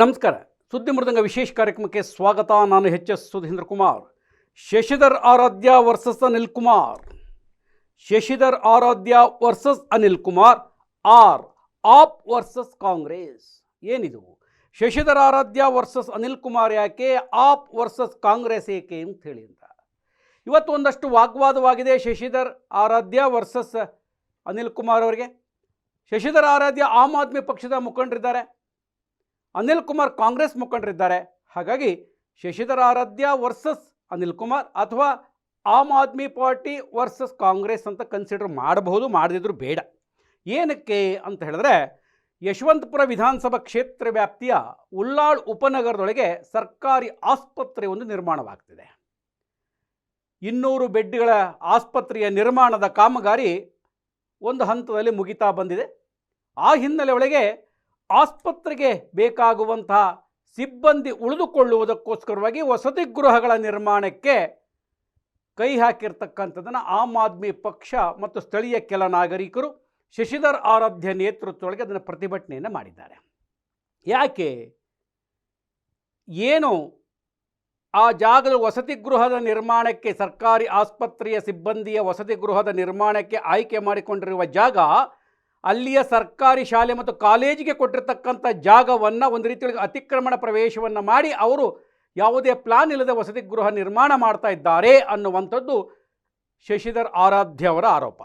ನಮಸ್ಕಾರ. ಸುದ್ದಿ ಮೃದಂಗ ವಿಶೇಷ ಕಾರ್ಯಕ್ರಮಕ್ಕೆ ಸ್ವಾಗತ. ನಾನು H S. Sudhindra Kumar. Shashidhar Aradhya versus Anil Kumar. Shashidhar Aradhya versus Anil Kumar or AAP versus Congress. ಏನಿದು ಶಶಿಧರ್ ಆರಾಧ್ಯ ವರ್ಸಸ್ ಅನಿಲ್ ಕುಮಾರ್ ಯಾಕೆ, ಆಪ್ ವರ್ಸಸ್ ಕಾಂಗ್ರೆಸ್ ಏಕೆ ಅಂತ ಹೇಳಿ ಅಂತ ಇವತ್ತು ಒಂದಷ್ಟು ವಾಗ್ವಾದವಾಗಿದೆ. ಶಶಿಧರ್ ಆರಾಧ್ಯ ವರ್ಸಸ್ ಅನಿಲ್ ಕುಮಾರ್ ಅವರಿಗೆ. ಶಶಿಧರ್ ಆರಾಧ್ಯ ಆಮ್ ಆದ್ಮಿ ಪಕ್ಷದ ಮುಖಂಡರಿದ್ದಾರೆ, ಅನಿಲ್ ಕುಮಾರ್ ಕಾಂಗ್ರೆಸ್ ಮುಖಂಡರಿದ್ದಾರೆ. ಹಾಗಾಗಿ ಶಶಿಧರ್ ಆರಾಧ್ಯ ವರ್ಸಸ್ ಅನಿಲ್ ಕುಮಾರ್ ಅಥವಾ ಆಮ್ ಆದ್ಮಿ ಪಾರ್ಟಿ ವರ್ಸಸ್ ಕಾಂಗ್ರೆಸ್ ಅಂತ ಕನ್ಸಿಡರ್ ಮಾಡಬಹುದು, ಮಾಡದಿದ್ರು ಬೇಡ. ಏನಕ್ಕೆ ಅಂತ ಹೇಳಿದ್ರೆ, ಯಶವಂತಪುರ ವಿಧಾನಸಭಾ ಕ್ಷೇತ್ರ ವ್ಯಾಪ್ತಿಯ ಉಳ್ಳಾಳ್ ಉಪನಗರದೊಳಗೆ ಸರ್ಕಾರಿ ಆಸ್ಪತ್ರೆ ಒಂದು ನಿರ್ಮಾಣವಾಗ್ತಿದೆ. 200 ಬೆಡ್ಗಳ ಆಸ್ಪತ್ರೆಯ ನಿರ್ಮಾಣದ ಕಾಮಗಾರಿ ಒಂದು ಹಂತದಲ್ಲಿ ಮುಗಿತಾ ಬಂದಿದೆ. ಆ ಹಿನ್ನೆಲೆ ಒಳಗೆ ಆಸ್ಪತ್ರೆಗೆ ಬೇಕಾಗುವಂತಹ ಸಿಬ್ಬಂದಿ ಉಳಿದುಕೊಳ್ಳುವುದಕ್ಕೋಸ್ಕರವಾಗಿ ವಸತಿ ಗೃಹಗಳ ನಿರ್ಮಾಣಕ್ಕೆ ಕೈ ಹಾಕಿರ್ತಕ್ಕಂಥದ್ದನ್ನು ಆಮ್ ಆದ್ಮಿ ಪಕ್ಷ ಮತ್ತು ಸ್ಥಳೀಯ ಕೆಲ ನಾಗರಿಕರು ಶಶಿಧರ್ ಆರಾಧ್ಯ ನೇತೃತ್ವದೊಳಗೆ ಅದನ್ನು ಪ್ರತಿಭಟನೆಯನ್ನು ಮಾಡಿದ್ದಾರೆ. ಯಾಕೆ, ಏನು ಆ ಜಾಗದ ವಸತಿ ಗೃಹದ ನಿರ್ಮಾಣಕ್ಕೆ, ಸರ್ಕಾರಿ ಆಸ್ಪತ್ರೆಯ ಸಿಬ್ಬಂದಿಯ ವಸತಿ ಗೃಹದ ನಿರ್ಮಾಣಕ್ಕೆ ಆಯ್ಕೆ ಮಾಡಿಕೊಂಡಿರುವ ಜಾಗ ಅಲ್ಲಿಯ ಸರ್ಕಾರಿ ಶಾಲೆ ಮತ್ತು ಕಾಲೇಜಿಗೆ ಕೊಟ್ಟಿರ್ತಕ್ಕಂಥ ಜಾಗವನ್ನು ಒಂದು ರೀತಿಯಲ್ಲಿ ಅತಿಕ್ರಮಣ ಪ್ರವೇಶವನ್ನು ಮಾಡಿ ಅವರು ಯಾವುದೇ ಪ್ಲಾನ್ ಇಲ್ಲದೆ ವಸತಿ ಗೃಹ ನಿರ್ಮಾಣ ಮಾಡ್ತಾ ಇದ್ದಾರೆ ಅನ್ನುವಂಥದ್ದು ಶಶಿಧರ್ ಆರಾಧ್ಯ ಅವರ ಆರೋಪ.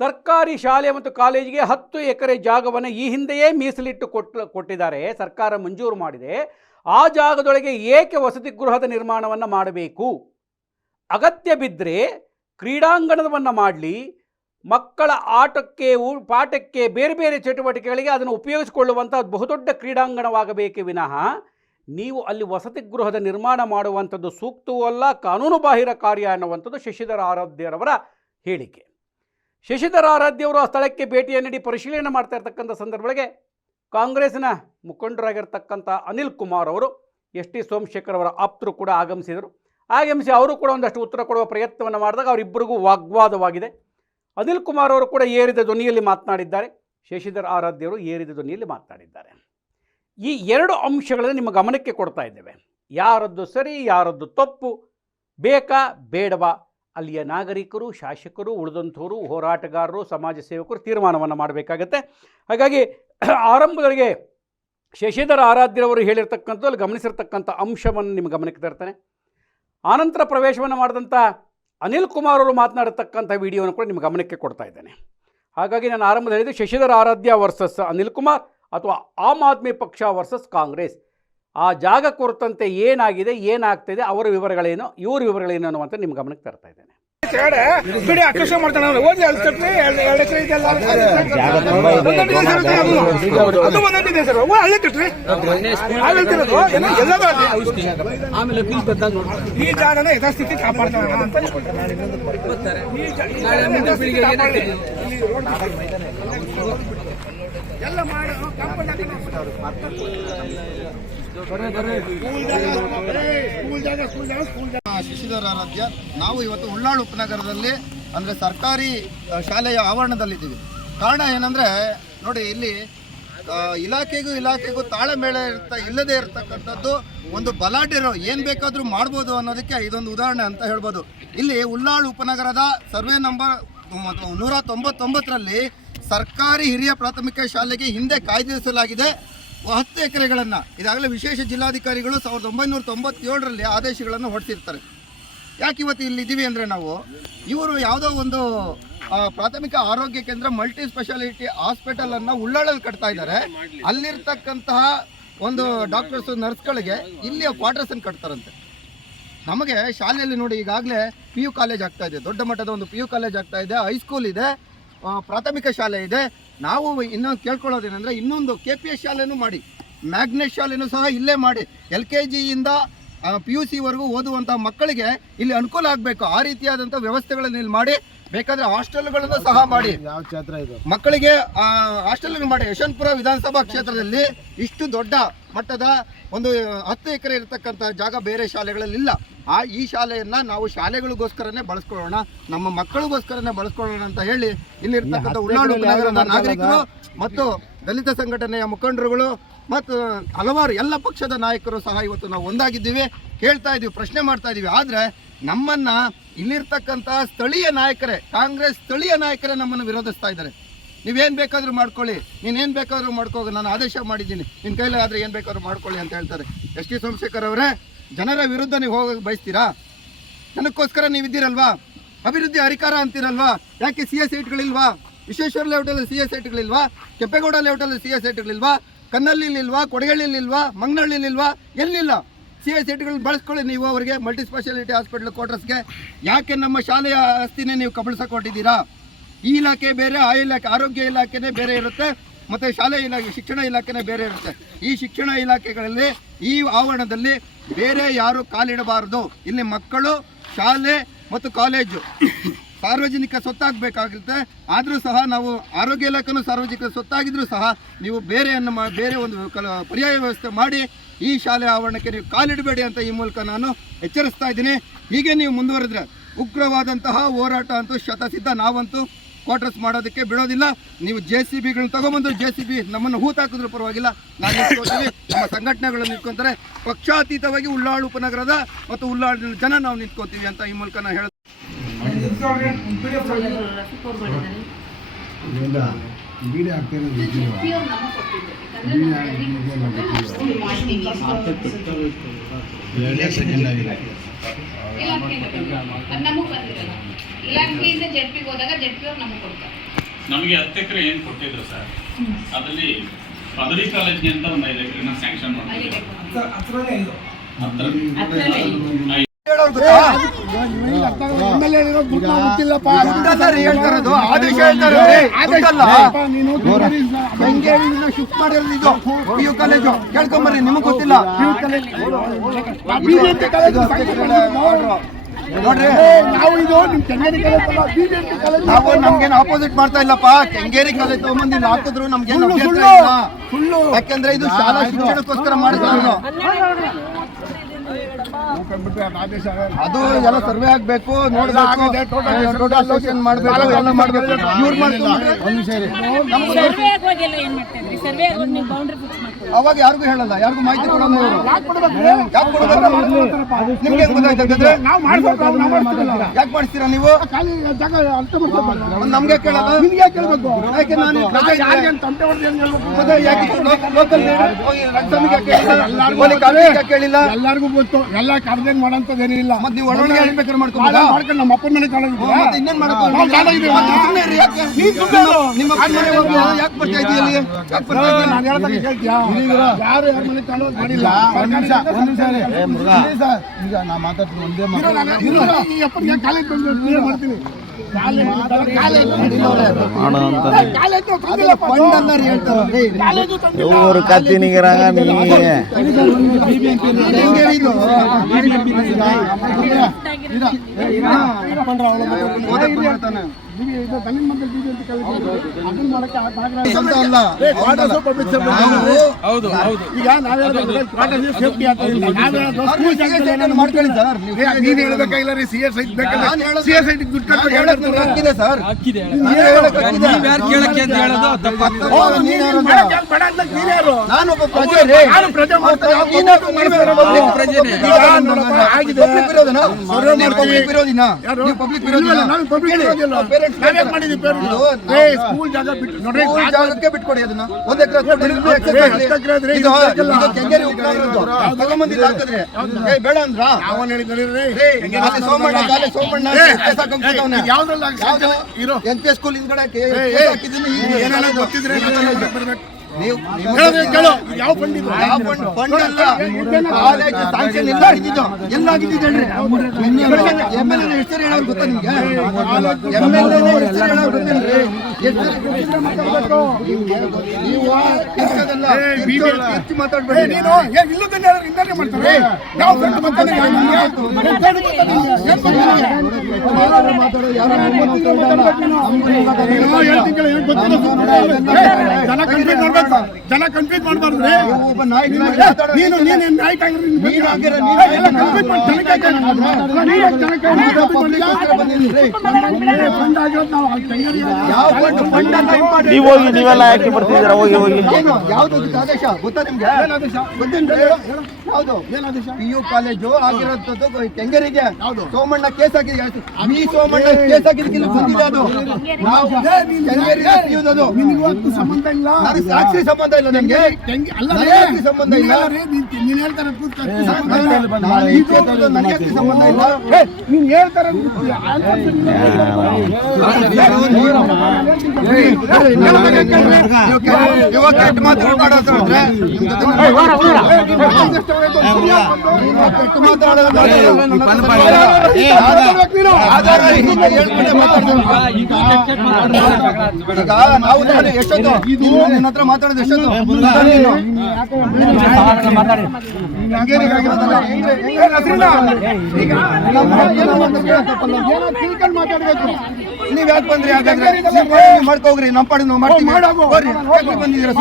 ಸರ್ಕಾರಿ ಶಾಲೆ ಮತ್ತು ಕಾಲೇಜಿಗೆ 10 ಎಕರೆ ಜಾಗವನ್ನು ಈ ಹಿಂದೆಯೇ ಮೀಸಲಿಟ್ಟು ಕೊಟ್ಟಿದ್ದಾರೆ, ಸರ್ಕಾರ ಮಂಜೂರು ಮಾಡಿದೆ. ಆ ಜಾಗದೊಳಗೆ ಏಕೆ ವಸತಿ ಗೃಹದ ನಿರ್ಮಾಣವನ್ನು ಮಾಡಬೇಕು? ಅಗತ್ಯ ಬಿದ್ದರೆ ಕ್ರೀಡಾಂಗಣವನ್ನು ಮಾಡಲಿ, ಮಕ್ಕಳ ಆಟಕ್ಕೆ ಪಾಠಕ್ಕೆ ಬೇರೆ ಬೇರೆ ಚಟುವಟಿಕೆಗಳಿಗೆ ಅದನ್ನು ಉಪಯೋಗಿಸಿಕೊಳ್ಳುವಂಥ ಬಹುದೊಡ್ಡ ಕ್ರೀಡಾಂಗಣವಾಗಬೇಕೇ ವಿನಃ ನೀವು ಅಲ್ಲಿ ವಸತಿ ಗೃಹದ ನಿರ್ಮಾಣ ಮಾಡುವಂಥದ್ದು ಸೂಕ್ತವೂ ಅಲ್ಲ, ಕಾನೂನು ಬಾಹಿರ ಕಾರ್ಯ ಅನ್ನುವಂಥದ್ದು ಶಶಿಧರ್ ಆರಾಧ್ಯರವರ ಹೇಳಿಕೆ. ಶಶಿಧರ್ ಆರಾಧ್ಯವರು ಆ ಸ್ಥಳಕ್ಕೆ ಭೇಟಿಯನ್ನು ನೀಡಿ ಪರಿಶೀಲನೆ ಮಾಡ್ತಾ ಇರ್ತಕ್ಕಂಥ ಸಂದರ್ಭದೊಳಗೆ ಕಾಂಗ್ರೆಸ್ನ ಮುಖಂಡರಾಗಿರ್ತಕ್ಕಂಥ ಅನಿಲ್ ಕುಮಾರ್ ಅವರು ಎಸ್.ಟಿ. ಸೋಮಶೇಖರ್ ಅವರ ಆಪ್ತರು ಕೂಡ ಆಗಮಿಸಿ ಅವರು ಕೂಡ ಒಂದಷ್ಟು ಉತ್ತರ ಕೊಡುವ ಪ್ರಯತ್ನವನ್ನು ಮಾಡಿದಾಗ ಅವರಿಬ್ಬರಿಗೂ ವಾಗ್ವಾದವಾಗಿದೆ. ಅನಿಲ್ ಕುಮಾರ್ ಅವರು ಕೂಡ ಏರಿದ ಧ್ವನಿಯಲ್ಲಿ ಮಾತನಾಡಿದ್ದಾರೆ, ಶಶಿಧರ್ ಆರಾಧ್ಯವರು ಏರಿದ ಧ್ವನಿಯಲ್ಲಿ ಮಾತನಾಡಿದ್ದಾರೆ. ಈ 2 ಅಂಶಗಳನ್ನು ನಿಮ್ಮ ಗಮನಕ್ಕೆ ಕೊಡ್ತಾ ಇದ್ದೇವೆ. ಯಾರದ್ದು ಸರಿ, ಯಾರದ್ದು ತಪ್ಪು, ಬೇಕಾ ಬೇಡವಾ, ಅಲ್ಲಿಯ ನಾಗರಿಕರು, ಶಾಸಕರು, ಉಳಿದಂಥವರು, ಹೋರಾಟಗಾರರು, ಸಮಾಜ ಸೇವಕರು ತೀರ್ಮಾನವನ್ನು ಮಾಡಬೇಕಾಗತ್ತೆ. ಹಾಗಾಗಿ ಆರಂಭದೊಳಗೆ ಶಶಿಧರ್ ಆರಾಧ್ಯರವರು ಹೇಳಿರ್ತಕ್ಕಂಥದ್ದು ಗಮನಿಸಿರ್ತಕ್ಕಂಥ ಅಂಶವನ್ನು ನಿಮ್ಮ ಗಮನಕ್ಕೆ ತರ್ತಾನೆ. ಆನಂತರ ಪ್ರವೇಶವನ್ನು ಮಾಡಿದಂಥ ಅನಿಲ್ ಕುಮಾರ್ ಅವರು ಮಾತನಾಡತಕ್ಕಂಥ ವಿಡಿಯೋವನ್ನು ಕೂಡ ನಿಮ್ಮ ಗಮನಕ್ಕೆ ಕೊಡ್ತಾ ಇದ್ದೇನೆ. ಹಾಗಾಗಿ ನಾನು ಆರಂಭದಲ್ಲಿ ಹೇಳಿದೆ ಶಶಿಧರ್ ಆರಾಧ್ಯ ವರ್ಸಸ್ ಅನಿಲ್ ಕುಮಾರ್ ಅಥವಾ ಆಮ್ ಆದ್ಮಿ ಪಕ್ಷ ವರ್ಸಸ್ ಕಾಂಗ್ರೆಸ್. ಆ ಜಾಗ ಕುರಿತಂತೆ ಏನಾಗಿದೆ, ಏನಾಗ್ತಿದೆ, ಅವರ ವಿವರಗಳೇನು, ಇವ್ರ ವಿವರಗಳೇನು ಅನ್ನುವಂಥ ನಿಮ್ಮ ಗಮನಕ್ಕೆ ತರ್ತಾ ಇದ್ದೇನೆ. ಬಿಡಿ ಆಕರ್ಷ ಮಾಡ್ತಾನೆ ಓದಿ ಅಲ್ಲಿ ತಟ್ಟರೆ 2 ಎಕರೆ ಇದೆಲ್ಲ ಅದು ಒಂದಿದೆ ಸರ್, ಅಲ್ಲೇ ತಟ್ರಿ ಆಮೇಲೆ ಈ ಜಾಗನ ಯಥಾಸ್ಥಿತಿ ಕಾಪಾಡ್ತಾನೆ ಅಂತ ಎಲ್ಲ ಮಾಡಿ ಶಶಿಧರ್ ಆರಾಧ್ಯ ನಾವು ಇವತ್ತು ಉಳ್ಳಾಳ್ ಉಪನಗರದಲ್ಲಿ ಅಂದರೆ ಸರ್ಕಾರಿ ಶಾಲೆಯ ಆವರಣದಲ್ಲಿದ್ದೀವಿ. ಕಾರಣ ಏನಂದರೆ ನೋಡಿ, ಇಲ್ಲಿ ಇಲಾಖೆಗೂ ತಾಳಮೇಳ ಇಲ್ಲದೆ ಇರತಕ್ಕಂಥದ್ದು ಒಂದು ಬಲಾಢ್ಯರು ಏನು ಬೇಕಾದರೂ ಮಾಡ್ಬೋದು ಅನ್ನೋದಕ್ಕೆ ಇದೊಂದು ಉದಾಹರಣೆ ಅಂತ ಹೇಳ್ಬೋದು. ಇಲ್ಲಿ ಉಳ್ಳಾಳ್ ಉಪನಗರದ ಸರ್ವೆ ನಂಬರ್ 199ರಲ್ಲಿ ಸರ್ಕಾರಿ ಹಿರಿಯ ಪ್ರಾಥಮಿಕ ಶಾಲೆಗೆ ಹಿಂದೆ ಕಾಯ್ದಿರಿಸಲಾಗಿದೆ 10 ಎಕರೆಗಳನ್ನು. ಇದಾಗಲೇ ವಿಶೇಷ ಜಿಲ್ಲಾಧಿಕಾರಿಗಳು 1997ರಲ್ಲಿ ಆದೇಶಗಳನ್ನು ಹೊರಡಿಸಿರ್ತಾರೆ. ಯಾಕೆ ಇವತ್ತು ಇಲ್ಲಿದ್ದೀವಿ ಅಂದರೆ, ನಾವು ಇವರು ಯಾವುದೋ ಒಂದು ಪ್ರಾಥಮಿಕ ಆರೋಗ್ಯ ಕೇಂದ್ರ ಮಲ್ಟಿ ಸ್ಪೆಷಾಲಿಟಿ ಹಾಸ್ಪಿಟಲನ್ನು ಉಳ್ಳಾಳಲ್ಲಿ ಕಟ್ತಾ ಇದ್ದಾರೆ. ಅಲ್ಲಿರ್ತಕ್ಕಂತಹ ಒಂದು ಡಾಕ್ಟರ್ಸು, ನರ್ಸ್ಗಳಿಗೆ ಇಲ್ಲಿ ಕ್ವಾರ್ಟರ್ಸನ್ನು ಕಟ್ತಾರಂತೆ. ನಮಗೆ ಶಾಲೆಯಲ್ಲಿ ನೋಡಿ, ಈಗಾಗಲೇ PU ಕಾಲೇಜ್ ಆಗ್ತಾ ಇದೆ, ದೊಡ್ಡ ಮಟ್ಟದ ಒಂದು PU ಕಾಲೇಜ್ ಆಗ್ತಾ ಇದೆ, ಹೈಸ್ಕೂಲ್ ಇದೆ, ಪ್ರಾಥಮಿಕ ಶಾಲೆ ಇದೆ. ನಾವು ಇನ್ನೊಂದು ಕೇಳ್ಕೊಳ್ಳೋದೇನೆಂದರೆ, ಇನ್ನೊಂದು KPS ಶಾಲೆನೂ ಮಾಡಿ, ಮ್ಯಾಗ್ನೆಟ್ ಶಾಲೆನೂ ಸಹ ಇಲ್ಲೇ ಮಾಡಿ, LKGಯಿಂದ PUC ಓದುವಂಥ ಮಕ್ಕಳಿಗೆ ಇಲ್ಲಿ ಅನುಕೂಲ ಆಗಬೇಕು. ಆ ರೀತಿಯಾದಂಥ ವ್ಯವಸ್ಥೆಗಳನ್ನು ಇಲ್ಲಿ ಮಾಡಿ, ಬೇಕಾದರೆ ಹಾಸ್ಟೆಲ್ಗಳನ್ನು ಸಹ ಮಾಡಿ, ಯಾವ ಕ್ಷೇತ್ರ ಇದು ಮಕ್ಕಳಿಗೆ ಹಾಸ್ಟೆಲ್ ಮಾಡಿ. ಯಶವಂತಪುರ ವಿಧಾನಸಭಾ ಕ್ಷೇತ್ರದಲ್ಲಿ ಇಷ್ಟು ದೊಡ್ಡ ಮಟ್ಟದ ಒಂದು 10 ಎಕರೆ ಇರತಕ್ಕಂಥ ಜಾಗ ಬೇರೆ ಶಾಲೆಗಳಲ್ಲಿಲ್ಲ. ಈ ಶಾಲೆಯನ್ನು ನಾವು ಶಾಲೆಗಳಿಗೋಸ್ಕರನೇ ಬಳಸ್ಕೊಳ್ಳೋಣ, ನಮ್ಮ ಮಕ್ಕಳಿಗೋಸ್ಕರನೇ ಬಳಸ್ಕೊಳ್ಳೋಣ ಅಂತ ಹೇಳಿ ಇಲ್ಲಿರ್ತಕ್ಕಂಥ ಉಳ್ಳಾಳು ನಗರದ ನಾಗರಿಕರು ಮತ್ತು ದಲಿತ ಸಂಘಟನೆಯ ಮುಖಂಡರುಗಳು ಮತ್ತು ಹಲವಾರು ಎಲ್ಲ ಪಕ್ಷದ ನಾಯಕರು ಸಹ ಇವತ್ತು ನಾವು ಒಂದಾಗಿದ್ದೀವಿ, ಕೇಳ್ತಾ ಇದ್ದೀವಿ, ಪ್ರಶ್ನೆ ಮಾಡ್ತಾ ಇದ್ದೀವಿ. ಆದರೆ ನಮ್ಮನ್ನು ಇಲ್ಲಿರ್ತಕ್ಕಂಥ ಸ್ಥಳೀಯ ನಾಯಕರೇ, ಕಾಂಗ್ರೆಸ್ ಸ್ಥಳೀಯ ನಾಯಕರೇ ನಮ್ಮನ್ನು ವಿರೋಧಿಸ್ತಾ ಇದ್ದಾರೆ. ನೀವೇನು ಬೇಕಾದರೂ ಮಾಡ್ಕೊಳ್ಳಿ, ನೀನೇನು ಬೇಕಾದರೂ ಮಾಡ್ಕೋಗಿ, ನಾನು ಆದೇಶ ಮಾಡಿದ್ದೀನಿ, ನಿನ್ನ ಕೈಲಿ ಆದರೆ ಏನು ಬೇಕಾದ್ರೂ ಮಾಡ್ಕೊಳ್ಳಿ ಅಂತ ಹೇಳ್ತಾರೆ. ಎಸ್ ಟಿ ಸೋಮಶೇಖರ್ ಅವರೇ, ಜನರ ವಿರುದ್ಧ ನೀವು ಹೋಗೋಕೆ ಬಯಸ್ತೀರಾ? ಜನಕ್ಕೋಸ್ಕರ ನೀವು ಇದ್ದೀರಲ್ವಾ? ಅಭಿವೃದ್ಧಿ ಅಧಿಕಾರ ಅಂತೀರಲ್ವಾ? ಯಾಕೆ ಸಿ ಎಸ್ ಐಟ್ಗಳಿಲ್ವಾ? ವಿಶ್ವೇಶ್ವರ ಲೇಔಟಲ್ಲಿ ಸಿ ಎಸ್ ಐಟ್ಗಳಿಲ್ವಾ? ಕೆಂಪೇಗೌಡ ಲೇಔಟಲ್ಲಿ ಸಿ ಎಸ್ ಐಟ್ಗಳಿಲ್ವಾ? ಕನ್ನಳ್ಳಿಲಿಲ್ವಾ? ಕೊಡಗಳ್ಳಿಲಿಲ್ವಾ? ಮಂಗನಹಳ್ಳಿಲಿಲ್ವಾ? ಎಲ್ಲಿಲ್ಲ? ಸಿ ಎಸ್ ಐಟ್ಗಳನ್ನ ಬಳಸ್ಕೊಳ್ಳಿ ನೀವು. ಅವರಿಗೆ ಮಲ್ಟಿ ಸ್ಪೆಷಾಲಿಟಿ ಹಾಸ್ಪಿಟಲ್ ಕ್ವಾರ್ಟರ್ಸ್ಗೆ ಯಾಕೆ ನಮ್ಮ ಶಾಲೆಯ ಆಸ್ತಿನೇ ನೀವು ಕಬಳಿಸಕ್ಕೆ ಹೊಟ್ಟಿದ್ದೀರಾ? ಈ ಇಲಾಖೆ ಬೇರೆ, ಆ ಇಲಾಖೆ ಆರೋಗ್ಯ ಇಲಾಖೆನೇ ಬೇರೆ ಇರುತ್ತೆ, ಮತ್ತು ಶಾಲೆ ಇಲಾಖೆ ಶಿಕ್ಷಣ ಇಲಾಖೆನೇ ಬೇರೆ ಇರುತ್ತೆ. ಈ ಶಿಕ್ಷಣ ಇಲಾಖೆಗಳಲ್ಲಿ ಈ ಆವರಣದಲ್ಲಿ ಬೇರೆ ಯಾರು ಕಾಲಿಡಬಾರದು. ಇಲ್ಲಿ ಮಕ್ಕಳು, ಶಾಲೆ ಮತ್ತು ಕಾಲೇಜು ಸಾರ್ವಜನಿಕ ಸ್ವತ್ತಾಗಬೇಕಾಗುತ್ತೆ. ಆದರೂ ಸಹ ನಾವು ಆರೋಗ್ಯ ಇಲಾಖೆನೂ ಸಾರ್ವಜನಿಕ ಸ್ವತ್ತಾಗಿದ್ರೂ ಸಹ ನೀವು ಬೇರೆ ಒಂದು ಪರ್ಯಾಯ ವ್ಯವಸ್ಥೆ ಮಾಡಿ ಈ ಶಾಲೆ ಆವರಣಕ್ಕೆ ನೀವು ಕಾಲಿಡಬೇಡಿ ಅಂತ ಈ ಮೂಲಕ ನಾನು ಎಚ್ಚರಿಸ್ತಾ ಇದ್ದೀನಿ. ಹೀಗೆ ನೀವು ಮುಂದುವರೆದ್ರೆ ಉಗ್ರವಾದಂತಹ ಹೋರಾಟ ಅಂತೂ ಶತಸಿದ್ಧ. ನಾವಂತೂ ಕ್ವಾರ್ಟರ್ಸ್ ಮಾಡೋದಕ್ಕೆ ಬಿಡೋದಿಲ್ಲ. ನೀವು JCBಗಳನ್ನ ತಗೊಂಬಂದು JCB ನಮ್ಮನ್ನು ಹೂತಾಕಿದ್ರು ಪರವಾಗಿಲ್ಲ, ನಾವು ನಿಂತ್ಕೊಳ್ತೀವಿ. ನಮ್ಮ ಸಂಘಟನೆಗಳು ನಿಂತ್ಕೊಂತಾರೆ. ಪಕ್ಷಾತೀತವಾಗಿ ಉಳ್ಳಾಳು ಉಪನಗರದ ಮತ್ತು ಉಳ್ಳಾಳಿನ ಜನ ನಾವು ನಿಂತ್ಕೋತೀವಿ ಅಂತ ಈ ಮೂಲಕ ನಾನು ಹೇಳ್ತೀನಿ. ಇಲಾಖೆಯಿಂದ ಜೆಡ್ಪಿಗೆ ಹೋದಾಗ ಜೆಡ್ಪಿ ಅವ್ರು ನಮಗೆ ಕೊಡ್ತಾರೆ. ನಮಗೆ 10 ಎಕರೆ ಏನು ಕೊಟ್ಟಿದ್ರು ಸರ್, ಅದರಲ್ಲಿ ಪದವಿ ಕಾಲೇಜ್ಗೆ ಅಂತ ಒಂದು 5 ಎಕರೆನ ಸ್ಯಾಂಕ್ಷನ್ ಮಾಡಿದ್ರು. ಕೇಳ್ಕೊಂಬರ್ರಿ, ನಿಮಗೆ ಗೊತ್ತಿಲ್ಲ ನೋಡ್ರಿ. ನಾವು ನಮ್ಗೇನು ಆಪೋಸಿಟ್ ಮಾಡ್ತಾ ಇಲ್ಲಪ್ಪ. ಕೆಂಗೇರಿ ಕಾಲೇಜ್ ತಗೊಂಬಂದು ಹಾಕಿದ್ರು ನಮ್ಗೇನು ಸುಳ್ಳು. ಯಾಕೆಂದ್ರೆ ಇದು ಶಾಲಾ ಶಿಕ್ಷಣಕ್ಕೋಸ್ಕರ ಮಾಡಿದ್ರು. ಅದು ಎಲ್ಲ ಸರ್ವೆ ಆಗ್ಬೇಕು, ನೋಡ್ಬೇಕು, ಟೋಟಲ್ ಮಾಡ್ಬೇಕು, ಎಲ್ಲ ಮಾಡ್ಬೇಕು. ಇವ್ರು ಅವಾಗ ಯಾರಿಗೂ ಹೇಳಲ್ಲ, ಯಾರಿಗೂ ಮಾಹಿತಿ ಕೊಡೋದು. ನಿಮ್ಗೆ ಗೊತ್ತಾಯ್ತಂದ್ರೆ ಯಾಕೆ ಮಾಡಿಸ್ತೀರಾ ನೀವು? ನಮ್ಗೆ ಕೇಳಲ್ಲ, ನಿಮ್ಗೆ ಕೇಳಬೇಕು. ಯಾಕೆ ನಾನು ಕೇಳಿಲ್ಲ? ಎಲ್ಲರಿಗೂ ಗೊತ್ತು, ಎಲ್ಲ ಕರ್ದಂಗ್ ಮಾಡೋಂಥದ್ದೇನಿಲ್ಲ. ಮತ್ತೆ ನೀವು ಒಳಗಡೆ ಹೇಳ್ಬೇಕಾದ್ರೆ ಮಾಡ್ಕೊಂಡು ನಮ್ಮ ಅಪ್ಪನ ಮನೆ ಕಾಣಿದ್ರೆ ಇನ್ನೇನ್ ಮಾಡಬೇಕು? ನಾನು ಹೇಳ್ದಂಗೆ ಕೇಳ್ತೀಯಾ? ಯಾರು ಯಾರ ಮನೆ ಕಾಣೋದು ಮಾಡಿಲ್ಲ. ಈಗ ನಾ ಮಾತಾಡ್ತೀನಿ ಒಂದೇ ಕಾಲೇಜ್ ಬಂದು ಮಾಡ್ತೀನಿ. ஒரு கத்தினிக்கிறாங்க ಸ್ಕೂಲ್ ಜಾಗಕ್ಕೆ ಬಿಟ್ಕೊಡಿ. ಅದನ್ನ ಒಂದ್ ಎಕರೆ ಬೇಡ ಅಂದ್ರ ಸೋಮಣ್ಣ NP ಸ್ಕೂಲ್ ಹಿಂದ್ಗಡೆ ಗೊತ್ತಿದ್ರೆ ಯಾವ ಫಂಡ್ ಅಲ್ಲ, ಕಾಲೇಜ್ ಸ್ಯಾಂಕ್ಷನ್ ಎಲ್ಲ ಆಗಿದ್ದು ಎಲ್ಲಾಗಿದ್ದೇಳ್ರಿ. MLA ಹೆಸರು ಹೇಳೋದು ಗೊತ್ತಾ ನಿಮ್ಗೆ? MLA ಹೆಸರು ಹೇಳೋದು ಗೊತ್ತೇನ್ರಿ? ಹೆಚ್ಚು ಮಾತಾಡ್ಬೇಡಿ. ಜನ ಮಾಡ್ಬೇಕು, ಜನ ಕನ್ಫ್ಯೂಸ್ ಮಾಡಬಾರ್ದು. ನೀವು ಒಬ್ಬ ನಾಯಕ ನೀನು ನಾಯಕ ನೀನು ಆಗಿರೋ ನೀವು ಹೋಗಿ, ನೀವೆಲ್ಲ ಯಾಕೆ ಬರ್ತಿದ್ದೀರಾ? ಹೋಗಿ ಹೋಗಿ. ಯಾವ್ದು ಆದೇಶ ಗೊತ್ತಾ ನಿಮ್ಗೆ? ಗೊತ್ತೇನ್ರಿ? ಯಾವ್ದು PU ಕಾಲೇಜು ಆಗಿರೋಂಥದ್ದು ಕೆಂಗೇರಿಗೆ ಸೋಮಣ್ಣ ಕೇಸ್ ಹಾಕಿದ್ರೆ ಈ ಸೋಮಣ್ಣ ಕೇಸ್ ಹಾಕಿದಕ್ಕಿಂತ ಬಂದಿದೆ ಅದು. ನಾವು ಕೆಂಗೇರಿಗೆ PU ಅದು. ನಿನಗೆ ಸಂಬಂಧ ಇಲ್ಲ, ನನಗೆ ಸಾಕ್ಷಿ ಸಂಬಂಧ ಇಲ್ಲ, ನಿಮ್ಗೆ ನನಗೆ ಸಂಬಂಧ ಇಲ್ಲ, ನೀನ್ ಹೇಳ್ತಾರೆ ನನಗೆ ಸಂಬಂಧ ಇಲ್ಲ. ನೀನ್ ಹೇಳ್ತಾರೆ ಇವಾಗ ಕೆಟ್ಟ ಮಾತು ಮಾತಾಡೋದು ಅಂದ್ರೆ ಕೆಟ್ಟ ಮಾತಾಡೋದು ಈಗ ನಾವು ಎಷ್ಟೊತ್ತು ನಿನ್ನ ಹತ್ರ ಮಾತಾಡೋದು ಎಷ್ಟೊತ್ತು ಮಾತಾಡ್ಬೇಕು. ನೀವ್ ಯಾಕೆ ಬಂದ್ರಿ? ಹಾಗಾದ್ರೆ ಮಾಡ್ಕೋಗ್ರಿ, ನಮ್ಮ ಪಾಡಿಗೆ ನಾವು ಮಾಡ್ತೀವಿ. ಬಂದಿದ್ದೀರಾ?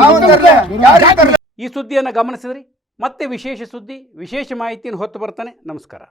ಯಾವ ಈ ಸುದ್ದಿಯನ್ನು ಗಮನಿಸಿದ್ರಿ. ಮತ್ತೆ ವಿಶೇಷ ಸುದ್ದಿ, ವಿಶೇಷ ಮಾಹಿತಿಯನ್ನು ಹೊತ್ತು ಬರ್ತಾನೆ. ನಮಸ್ಕಾರ.